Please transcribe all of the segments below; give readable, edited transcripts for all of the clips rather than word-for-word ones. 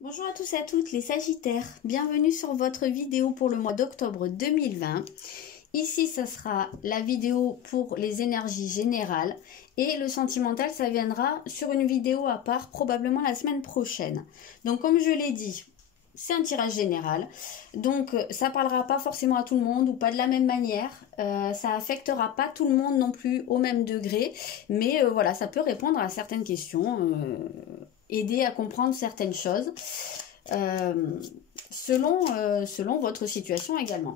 Bonjour à tous et à toutes les Sagittaires, bienvenue sur votre vidéo pour le mois d'octobre 2020. Ici, ça sera la vidéo pour les énergies générales et le sentimental, ça viendra sur une vidéo à part, probablement la semaine prochaine. Donc comme je l'ai dit, c'est un tirage général, donc ça parlera pas forcément à tout le monde ou pas de la même manière, ça affectera pas tout le monde non plus au même degré, mais voilà, ça peut répondre à certaines questions, aider à comprendre certaines choses, selon votre situation également.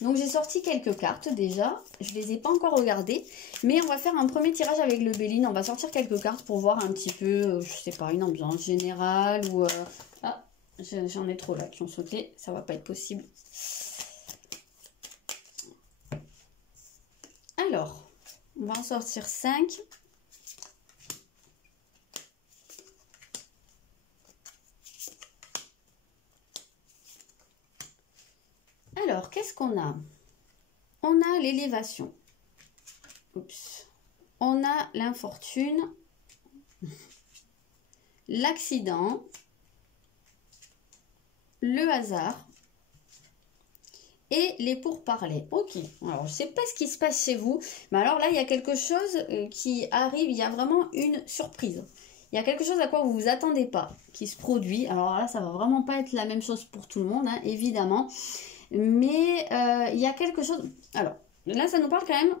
Donc j'ai sorti quelques cartes déjà, je les ai pas encore regardées, mais on va faire un premier tirage avec le Béline, on va sortir quelques cartes pour voir un petit peu, je sais pas, une ambiance générale ou... Ah, j'en ai trop là qui ont sauté, ça va pas être possible. Alors, on va en sortir 5. Alors, qu'est-ce qu'on a? On a l'élévation. Oups. On a l'infortune. L'accident. Le hasard. Et les pourparlers. Ok. Alors, je ne sais pas ce qui se passe chez vous. Mais alors là, il y a quelque chose qui arrive. Il y a vraiment une surprise. Il y a quelque chose à quoi vous ne vous attendez pas qui se produit. Alors là, ça ne va vraiment pas être la même chose pour tout le monde, hein, évidemment. Mais il y a quelque chose... Alors, là, ça nous parle quand même...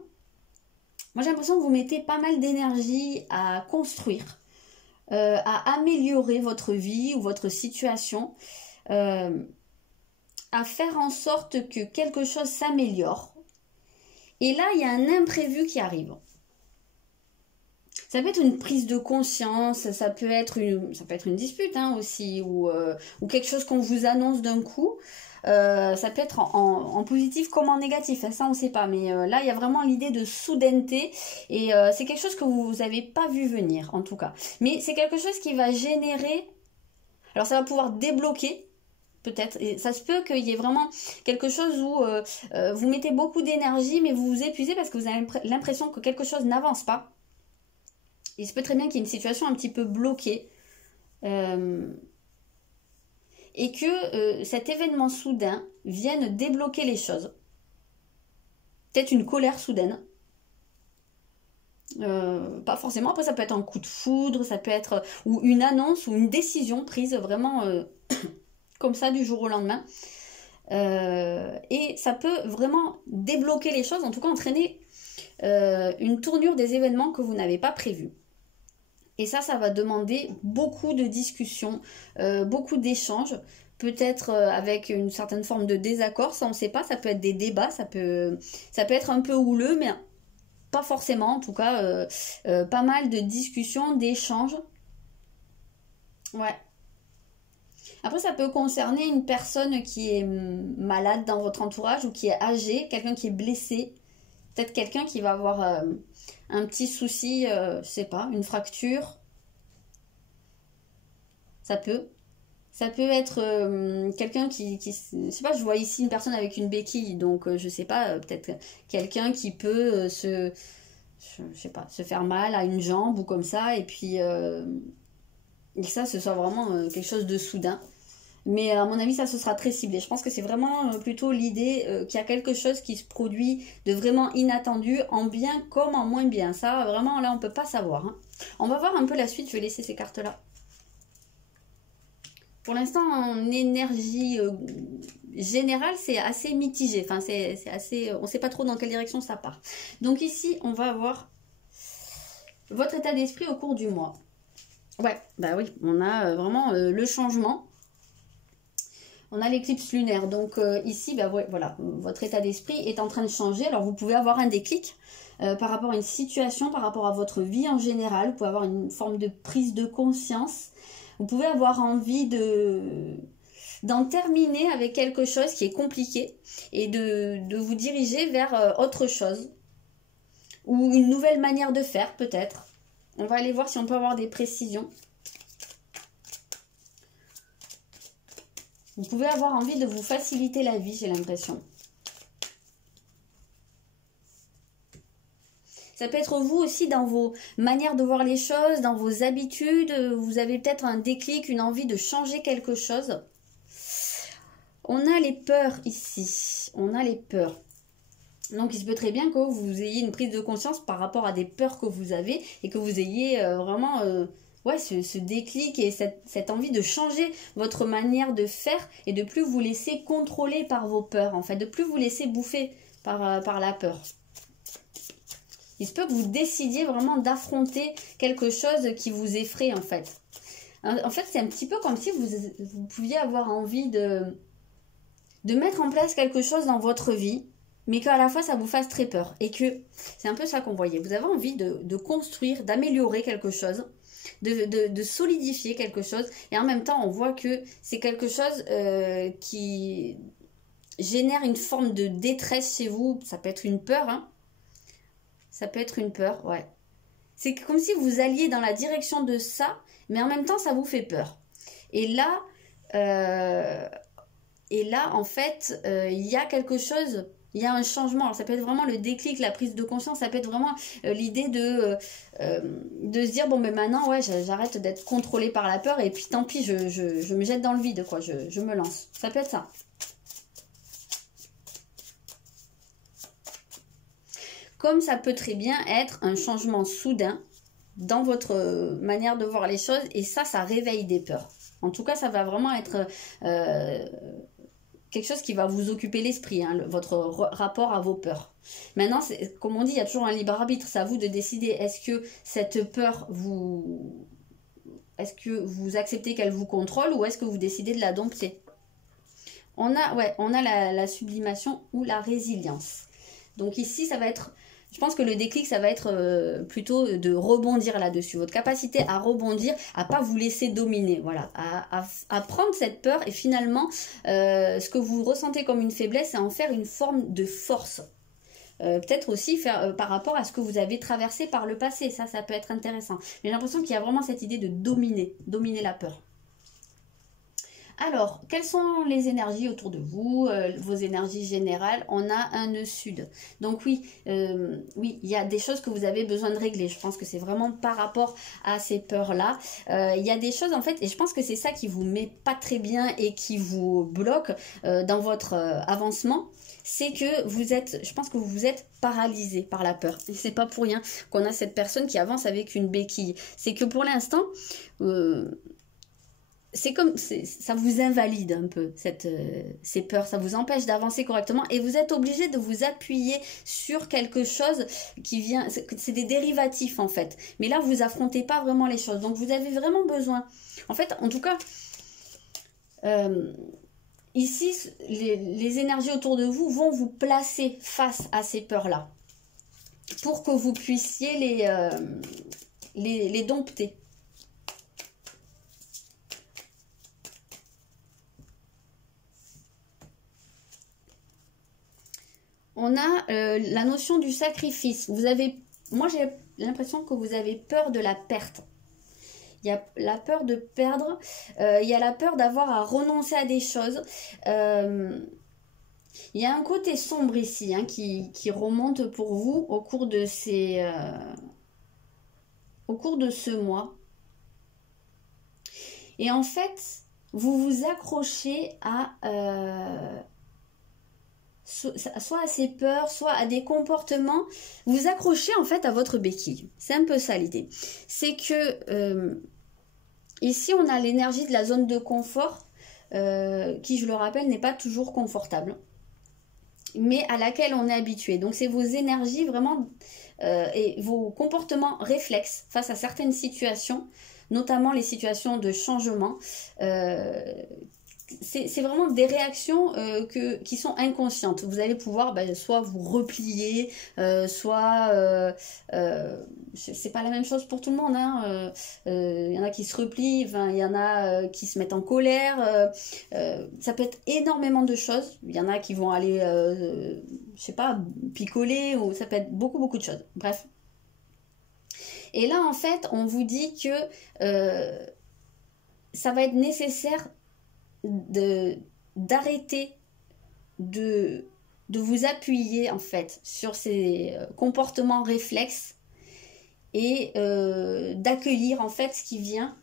Moi, j'ai l'impression que vous mettez pas mal d'énergie à construire, à améliorer votre vie ou votre situation, à faire en sorte que quelque chose s'améliore. Et là, il y a un imprévu qui arrive. Ça peut être une prise de conscience, ça peut être une dispute hein, aussi, ou quelque chose qu'on vous annonce d'un coup. Ça peut être en positif comme en négatif, hein, ça on ne sait pas. Mais là, il y a vraiment l'idée de soudaineté. Et c'est quelque chose que vous n'avez pas vu venir, en tout cas. Mais c'est quelque chose qui va générer... Alors ça va pouvoir débloquer, peut-être. Et ça se peut qu'il y ait vraiment quelque chose où vous mettez beaucoup d'énergie, mais vous vous épuisez parce que vous avez l'impression que quelque chose n'avance pas. Il se peut très bien qu'il y ait une situation un petit peu bloquée. Et que cet événement soudain vienne débloquer les choses. Peut-être une colère soudaine. Pas forcément, après ça peut être un coup de foudre, ça peut être ou une annonce ou une décision prise vraiment comme ça du jour au lendemain. Et ça peut vraiment débloquer les choses, en tout cas entraîner une tournure des événements que vous n'avez pas prévus. Et ça va demander beaucoup de discussions, beaucoup d'échanges, peut-être avec une certaine forme de désaccord, ça on ne sait pas, ça peut être des débats, ça peut être un peu houleux, mais pas forcément, en tout cas, pas mal de discussions, d'échanges. Ouais. Après, ça peut concerner une personne qui est malade dans votre entourage ou qui est âgée, quelqu'un qui est blessé, peut-être quelqu'un qui va avoir... un petit souci, je sais pas, une fracture. Ça peut. Ça peut être quelqu'un je sais pas, je vois ici une personne avec une béquille, donc je sais pas, peut-être quelqu'un qui peut je sais pas, se faire mal à une jambe ou comme ça, et puis et que ça, ce soit vraiment quelque chose de soudain. Mais à mon avis, ça, ce sera très ciblé. Je pense que c'est vraiment plutôt l'idée qu'il y a quelque chose qui se produit de vraiment inattendu, en bien comme en moins bien. Ça, vraiment, là, on peut pas savoir. Hein. On va voir un peu la suite. Je vais laisser ces cartes-là. Pour l'instant, en énergie générale, c'est assez mitigé. Enfin, c'est assez... on ne sait pas trop dans quelle direction ça part. Donc ici, on va avoir votre état d'esprit au cours du mois. Ouais, bah oui, on a vraiment le changement. On a l'éclipse lunaire, donc ici, bah, ouais, voilà, votre état d'esprit est en train de changer. Alors vous pouvez avoir un déclic par rapport à une situation, par rapport à votre vie en général. Vous pouvez avoir une forme de prise de conscience. Vous pouvez avoir envie d'en terminer avec quelque chose qui est compliqué et de vous diriger vers autre chose. Ou une nouvelle manière de faire peut-être. On va aller voir si on peut avoir des précisions. Vous pouvez avoir envie de vous faciliter la vie, j'ai l'impression. Ça peut être vous aussi dans vos manières de voir les choses, dans vos habitudes. Vous avez peut-être un déclic, une envie de changer quelque chose. On a les peurs ici. On a les peurs. Donc, il se peut très bien que vous ayez une prise de conscience par rapport à des peurs que vous avez et que vous ayez vraiment ouais, ce déclic et cette envie de changer votre manière de faire et de plus vous laisser contrôler par vos peurs, en fait, de plus vous laisser bouffer par la peur. Il se peut que vous décidiez vraiment d'affronter quelque chose qui vous effraie, en fait. En fait, c'est un petit peu comme si vous pouviez avoir envie de mettre en place quelque chose dans votre vie, mais qu'à la fois ça vous fasse très peur. Et que c'est un peu ça qu'on voyait. Vous avez envie de construire, d'améliorer quelque chose, de solidifier quelque chose. Et en même temps, on voit que c'est quelque chose qui génère une forme de détresse chez vous. Ça peut être une peur, hein. Ça peut être une peur, ouais. C'est comme si vous alliez dans la direction de ça, mais en même temps, ça vous fait peur. Et là, en fait, il y a quelque chose, il y a un changement. Alors, ça peut être vraiment le déclic, la prise de conscience, ça peut être vraiment l'idée de se dire, bon, mais maintenant, ouais, j'arrête d'être contrôlée par la peur, et puis tant pis, je me jette dans le vide, quoi, je me lance. Ça peut être ça. Comme ça peut très bien être un changement soudain dans votre manière de voir les choses, et ça réveille des peurs. En tout cas, ça va vraiment être quelque chose qui va vous occuper l'esprit, hein, votre rapport à vos peurs. Maintenant, comme on dit, il y a toujours un libre arbitre. C'est à vous de décider, est-ce que cette peur, est-ce que vous acceptez qu'elle vous contrôle ou est-ce que vous décidez de la dompter? On a la sublimation ou la résilience. Donc ici, ça va être... Je pense que le déclic, ça va être plutôt de rebondir là-dessus. Votre capacité à rebondir, à pas vous laisser dominer. Voilà, à prendre cette peur et finalement, ce que vous ressentez comme une faiblesse, c'est en faire une forme de force. Peut-être aussi faire par rapport à ce que vous avez traversé par le passé. Ça peut être intéressant. Mais j'ai l'impression qu'il y a vraiment cette idée de dominer la peur. Alors, quelles sont les énergies autour de vous, vos énergies générales? On a un nœud sud. Donc oui, il y a des choses que vous avez besoin de régler. Je pense que c'est vraiment par rapport à ces peurs-là. Il y a des choses en fait, et je pense que c'est ça qui vous met pas très bien et qui vous bloque dans votre avancement. C'est que je pense que vous êtes paralysé par la peur. Et c'est pas pour rien qu'on a cette personne qui avance avec une béquille. C'est que pour l'instant... c'est comme, ça vous invalide un peu, ces peurs, ça vous empêche d'avancer correctement et vous êtes obligé de vous appuyer sur quelque chose qui vient, c'est des dérivatifs en fait. Mais là, vous affrontez pas vraiment les choses, donc vous avez vraiment besoin. En fait, en tout cas, ici, les énergies autour de vous vont vous placer face à ces peurs-là pour que vous puissiez les dompter. On a la notion du sacrifice. Moi, j'ai l'impression que vous avez peur de la perte. Il y a la peur de perdre. Il y a la peur d'avoir à renoncer à des choses. Il y a un côté sombre ici hein, qui remonte pour vous au cours de ce mois. Et en fait, vous vous accrochez à... soit à ces peurs, soit à des comportements, vous accrochez en fait à votre béquille. C'est un peu ça l'idée. C'est que ici on a l'énergie de la zone de confort qui, je le rappelle, n'est pas toujours confortable, mais à laquelle on est habitué. Donc c'est vos énergies vraiment et vos comportements réflexes face à certaines situations, notamment les situations de changement. C'est vraiment des réactions qui sont inconscientes. Vous allez pouvoir soit vous replier, soit... c'est pas la même chose pour tout le monde. Hein. Y en a qui se replient, il y en a qui se mettent en colère. Ça peut être énormément de choses. Il y en a qui vont aller, je sais pas, picoler, ou ça peut être beaucoup de choses. Bref. Et là, en fait, on vous dit que ça va être nécessaire d'arrêter de de vous appuyer en fait sur ces comportements réflexes et d'accueillir en fait ce qui vient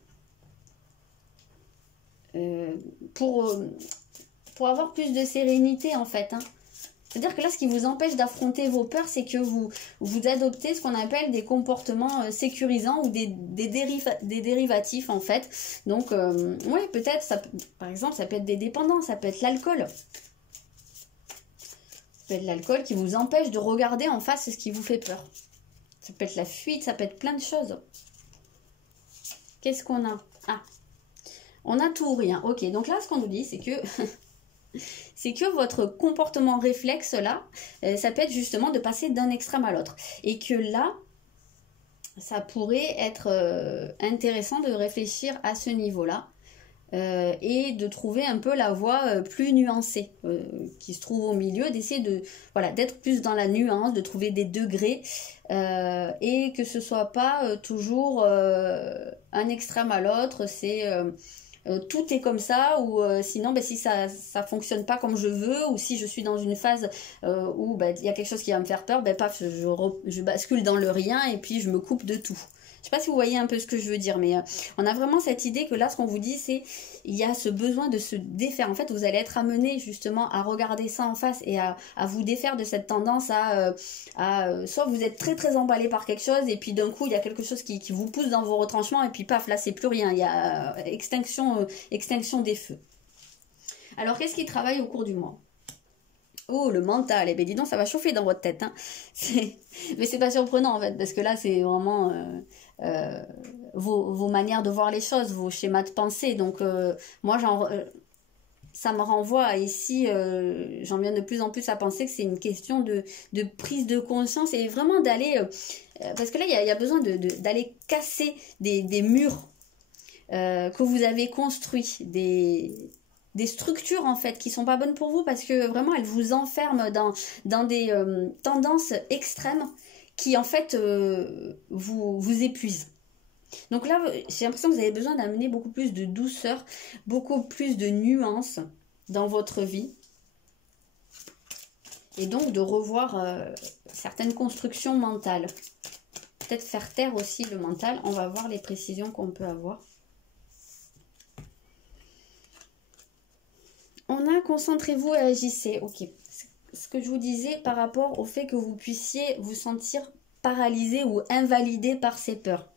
pour avoir plus de sérénité en fait, hein. C'est-à-dire que là, ce qui vous empêche d'affronter vos peurs, c'est que vous adoptez ce qu'on appelle des comportements sécurisants ou des dérivatifs, en fait. Donc, oui, peut-être, par exemple, ça peut être des dépendants, ça peut être l'alcool. Ça peut être l'alcool qui vous empêche de regarder en face ce qui vous fait peur. Ça peut être la fuite, ça peut être plein de choses. Qu'est-ce qu'on a? Ah, on a tout ou rien. Ok, donc là, ce qu'on nous dit, c'est que... c'est que votre comportement réflexe là, ça peut être justement de passer d'un extrême à l'autre. Et que là, ça pourrait être intéressant de réfléchir à ce niveau-là et de trouver un peu la voie plus nuancée qui se trouve au milieu, d'essayer de, voilà, d'être plus dans la nuance, de trouver des degrés et que ce soit pas toujours un extrême à l'autre, c'est... tout est comme ça, ou sinon si ça fonctionne pas comme je veux, ou si je suis dans une phase où il y a quelque chose qui va me faire peur, paf, je bascule dans le rien et puis je me coupe de tout. Je sais pas si vous voyez un peu ce que je veux dire, mais on a vraiment cette idée que là, ce qu'on vous dit, c'est il y a ce besoin de se défaire. En fait, vous allez être amené justement à regarder ça en face et à vous défaire de cette tendance à soit vous êtes très très emballé par quelque chose et puis d'un coup, il y a quelque chose qui vous pousse dans vos retranchements et puis paf, là, c'est plus rien. Il y a extinction des feux. Alors, qu'est-ce qui travaille au cours du mois ? Oh, le mental, eh bien dis donc, ça va chauffer dans votre tête, hein. Mais c'est pas surprenant en fait, parce que là, c'est vraiment vos manières de voir les choses, vos schémas de pensée. Donc, moi, ça me renvoie ici, j'en viens de plus en plus à penser que c'est une question de prise de conscience et vraiment d'aller, parce que là, il y a besoin d'aller casser des murs que vous avez construits, des structures en fait qui sont pas bonnes pour vous parce que vraiment elles vous enferment dans des tendances extrêmes qui en fait vous épuisent. Donc là, j'ai l'impression que vous avez besoin d'amener beaucoup plus de douceur, beaucoup plus de nuances dans votre vie et donc de revoir certaines constructions mentales. Peut-être faire taire aussi le mental. On va voir les précisions qu'on peut avoir. On a concentrez-vous et agissez. Ok. Ce que je vous disais par rapport au fait que vous puissiez vous sentir paralysé ou invalidé par ces peurs.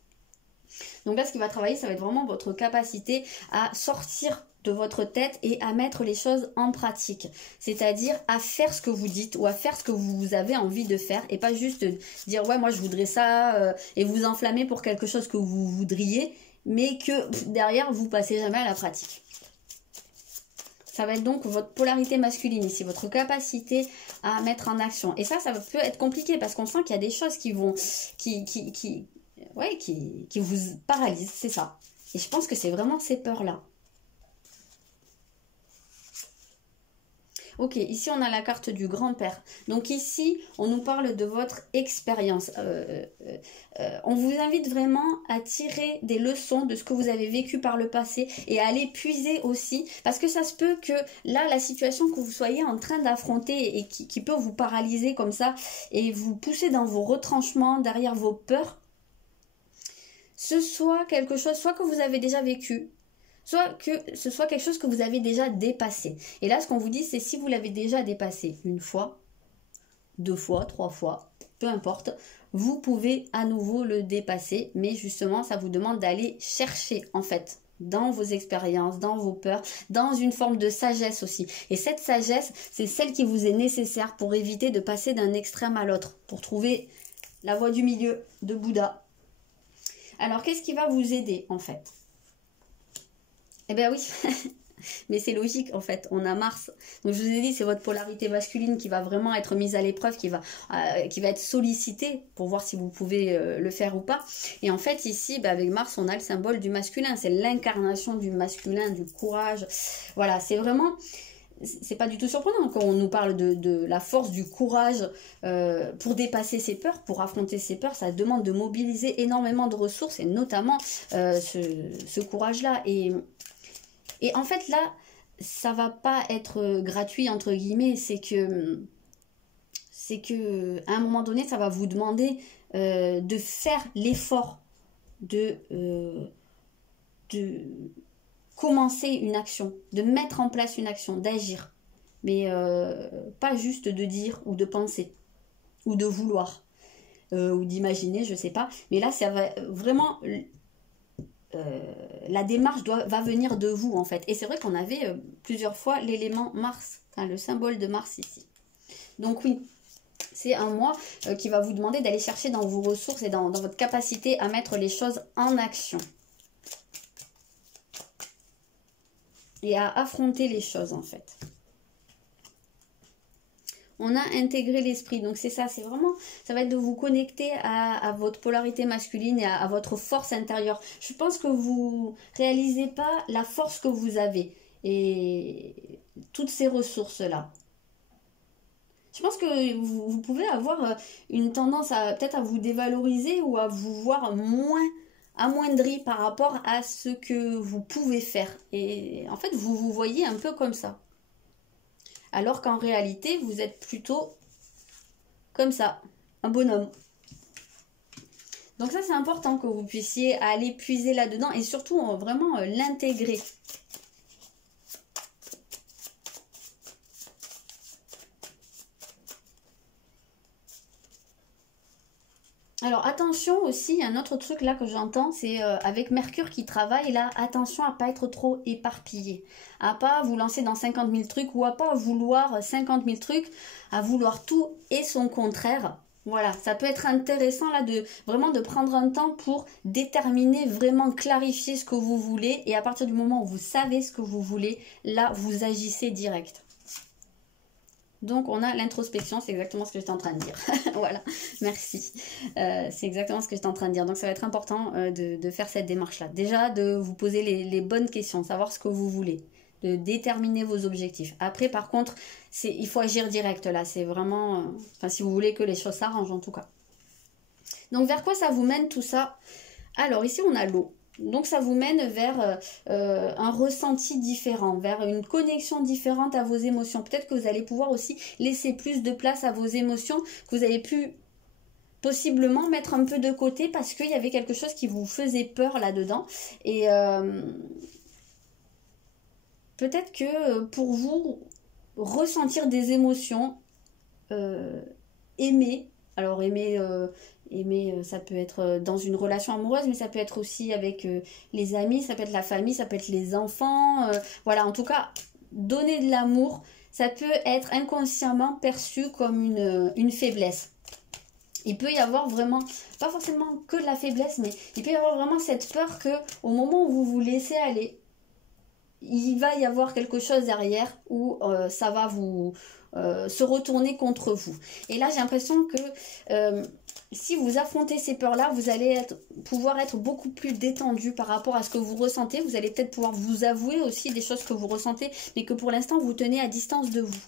Donc là, ce qui va travailler, ça va être vraiment votre capacité à sortir de votre tête et à mettre les choses en pratique. C'est-à-dire à faire ce que vous dites ou à faire ce que vous avez envie de faire et pas juste dire « ouais, moi je voudrais ça » et vous enflammer pour quelque chose que vous voudriez, mais que derrière, vous passez jamais à la pratique. Ça va être donc votre polarité masculine ici, votre capacité à mettre en action. Et ça peut être compliqué parce qu'on sent qu'il y a des choses qui vont, qui vous paralysent, c'est ça. Et je pense que c'est vraiment ces peurs-là. Ok, ici on a la carte du grand-père. Donc ici, on nous parle de votre expérience. On vous invite vraiment à tirer des leçons de ce que vous avez vécu par le passé et à aller puiser aussi. Parce que ça se peut que là, la situation que vous soyez en train d'affronter et qui peut vous paralyser comme ça et vous pousser dans vos retranchements, derrière vos peurs, ce soit quelque chose, soit que vous avez déjà vécu, soit que ce soit quelque chose que vous avez déjà dépassé. Et là, ce qu'on vous dit, c'est si vous l'avez déjà dépassé une fois, 2 fois, 3 fois, peu importe, vous pouvez à nouveau le dépasser. Mais justement, ça vous demande d'aller chercher, en fait, dans vos expériences, dans vos peurs, dans une forme de sagesse aussi. Et cette sagesse, c'est celle qui vous est nécessaire pour éviter de passer d'un extrême à l'autre, pour trouver la voie du milieu de Bouddha. Alors, qu'est-ce qui va vous aider, en fait ? Eh bien oui, mais c'est logique en fait, on a Mars. Donc je vous ai dit, c'est votre polarité masculine qui va vraiment être mise à l'épreuve, qui va être sollicitée pour voir si vous pouvez le faire ou pas. Et en fait ici, avec Mars, on a le symbole du masculin, c'est l'incarnation du masculin, du courage. Voilà, c'est vraiment... C'est pas du tout surprenant quand on nous parle de la force, du courage pour dépasser ses peurs, pour affronter ses peurs. Ça demande de mobiliser énormément de ressources et notamment ce courage-là. Et en fait là, ça va pas être gratuit entre guillemets, c'est que c'est que à un moment donné, ça va vous demander de faire l'effort de commencer une action, de mettre en place une action, d'agir. Mais pas juste de dire ou de penser, ou de vouloir, ou d'imaginer, je sais pas. Mais là, ça va vraiment... la démarche va venir de vous, en fait. Et c'est vrai qu'on avait plusieurs fois l'élément Mars, enfin, le symbole de Mars ici. Donc oui, c'est un mois qui va vous demander d'aller chercher dans vos ressources et dans votre capacité à mettre les choses en action. Et à affronter les choses, en fait. On a intégré l'esprit. Donc c'est ça, c'est vraiment, ça va être de vous connecter à votre polarité masculine et à votre force intérieure. Je pense que vous réalisez pas la force que vous avez et toutes ces ressources-là. Je pense que vous pouvez avoir une tendance à peut-être à vous dévaloriser ou à vous voir moins amoindri par rapport à ce que vous pouvez faire. Et en fait, vous vous voyez un peu comme ça. Alors qu'en réalité, vous êtes plutôt comme ça, un bonhomme. Donc ça, c'est important que vous puissiez aller puiser là-dedans et surtout vraiment l'intégrer. Alors attention aussi, il y a un autre truc là que j'entends, c'est avec Mercure qui travaille là, attention à pas être trop éparpillé, à pas vous lancer dans 50 000 trucs ou à pas vouloir 50 000 trucs, à vouloir tout et son contraire. Voilà, ça peut être intéressant là de vraiment de prendre un temps pour déterminer, vraiment clarifier ce que vous voulez et à partir du moment où vous savez ce que vous voulez, là vous agissez direct. Donc on a l'introspection, c'est exactement ce que j'étais en train de dire. Voilà, merci. C'est exactement ce que j'étais en train de dire. Donc ça va être important de faire cette démarche-là. Déjà de vous poser les bonnes questions, savoir ce que vous voulez, de déterminer vos objectifs. Après par contre, il faut agir direct là. C'est vraiment, enfin si vous voulez que les choses s'arrangent en tout cas. Donc vers quoi ça vous mène tout ça? Alors ici on a l'eau. Donc ça vous mène vers un ressenti différent, vers une connexion différente à vos émotions. Peut-être que vous allez pouvoir aussi laisser plus de place à vos émotions, que vous avez pu possiblement mettre un peu de côté parce qu'il y avait quelque chose qui vous faisait peur là-dedans. Et peut-être que pour vous, ressentir des émotions, aimer, alors aimer ça peut être dans une relation amoureuse, mais ça peut être aussi avec les amis, ça peut être la famille, ça peut être les enfants. Voilà, en tout cas, donner de l'amour, ça peut être inconsciemment perçu comme une faiblesse. Il peut y avoir vraiment, pas forcément que de la faiblesse, mais il peut y avoir vraiment cette peur que au moment où vous vous laissez aller, il va y avoir quelque chose derrière où ça va vous se retourner contre vous. Et là, j'ai l'impression que si vous affrontez ces peurs-là, vous allez pouvoir être beaucoup plus détendu par rapport à ce que vous ressentez. Vous allez peut-être pouvoir vous avouer aussi des choses que vous ressentez, mais que pour l'instant, vous tenez à distance de vous.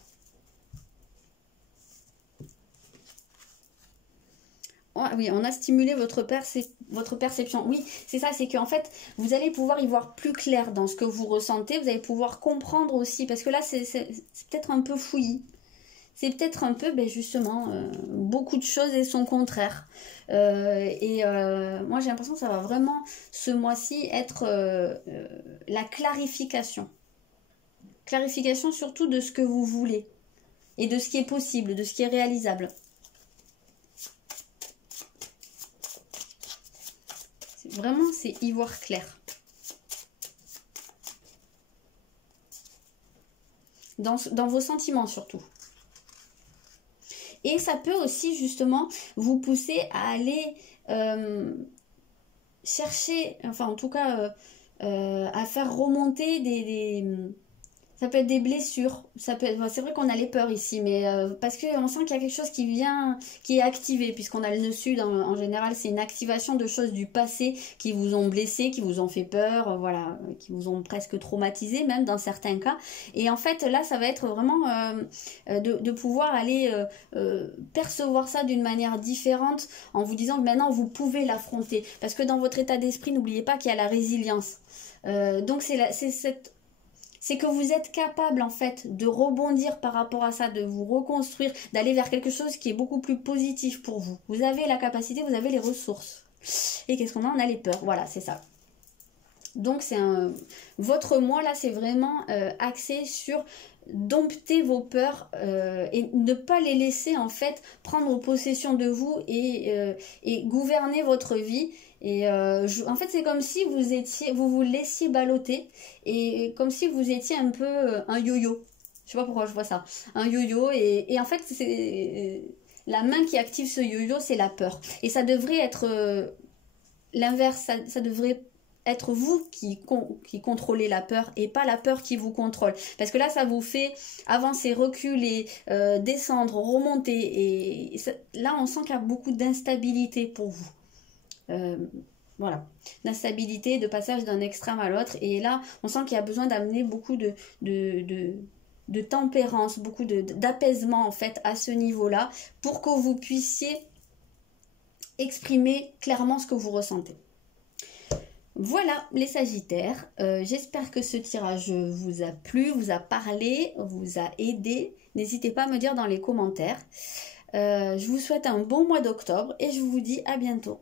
Oui, on a stimulé votre perception. Oui, c'est ça, c'est qu'en fait, vous allez pouvoir y voir plus clair dans ce que vous ressentez. Vous allez pouvoir comprendre aussi, parce que là, c'est peut-être un peu fouillis. C'est peut-être un peu, ben justement, beaucoup de choses et son contraire. Moi, j'ai l'impression que ça va vraiment, ce mois-ci, être la clarification. Clarification surtout de ce que vous voulez et de ce qui est possible, de ce qui est réalisable. Vraiment, c'est y voir clair. Dans vos sentiments surtout. Et ça peut aussi justement vous pousser à aller chercher, enfin en tout cas à faire remonter ça peut être des blessures, ça peut être, c'est vrai qu'on a les peurs ici, mais parce qu'on sent qu'il y a quelque chose qui est activé, puisqu'on a le nœud sud, en général, c'est une activation de choses du passé qui vous ont blessé, qui vous ont fait peur, voilà, qui vous ont presque traumatisé, même dans certains cas. Et en fait, là, ça va être vraiment de pouvoir aller percevoir ça d'une manière différente, en vous disant que maintenant, vous pouvez l'affronter. Parce que dans votre état d'esprit, n'oubliez pas qu'il y a la résilience. Donc, c'est cette c'est que vous êtes capable en fait de rebondir par rapport à ça, de vous reconstruire, d'aller vers quelque chose qui est beaucoup plus positif pour vous. Vous avez la capacité, vous avez les ressources. Et qu'est-ce qu'on a? On a les peurs, voilà, c'est ça. Donc c'est votre mois là, c'est vraiment axé sur dompter vos peurs et ne pas les laisser en fait prendre possession de vous et gouverner votre vie. Et en fait c'est comme si vous vous laissiez balloter et comme si vous étiez un peu un yo-yo. Je sais pas pourquoi je vois ça, un yo-yo et en fait c'est la main qui active ce yo-yo, c'est la peur. Et ça devrait être l'inverse, ça devrait être vous qui contrôlez la peur et pas la peur qui vous contrôle. Parce que là, ça vous fait avancer, reculer, descendre, remonter. Et ça, là, on sent qu'il y a beaucoup d'instabilité pour vous. Voilà, d'instabilité, de passage d'un extrême à l'autre. Et là, on sent qu'il y a besoin d'amener beaucoup de tempérance, beaucoup d'apaisement en fait à ce niveau-là pour que vous puissiez exprimer clairement ce que vous ressentez. Voilà les Sagittaires, j'espère que ce tirage vous a plu, vous a parlé, vous a aidé. N'hésitez pas à me dire dans les commentaires. Je vous souhaite un bon mois d'octobre et je vous dis à bientôt.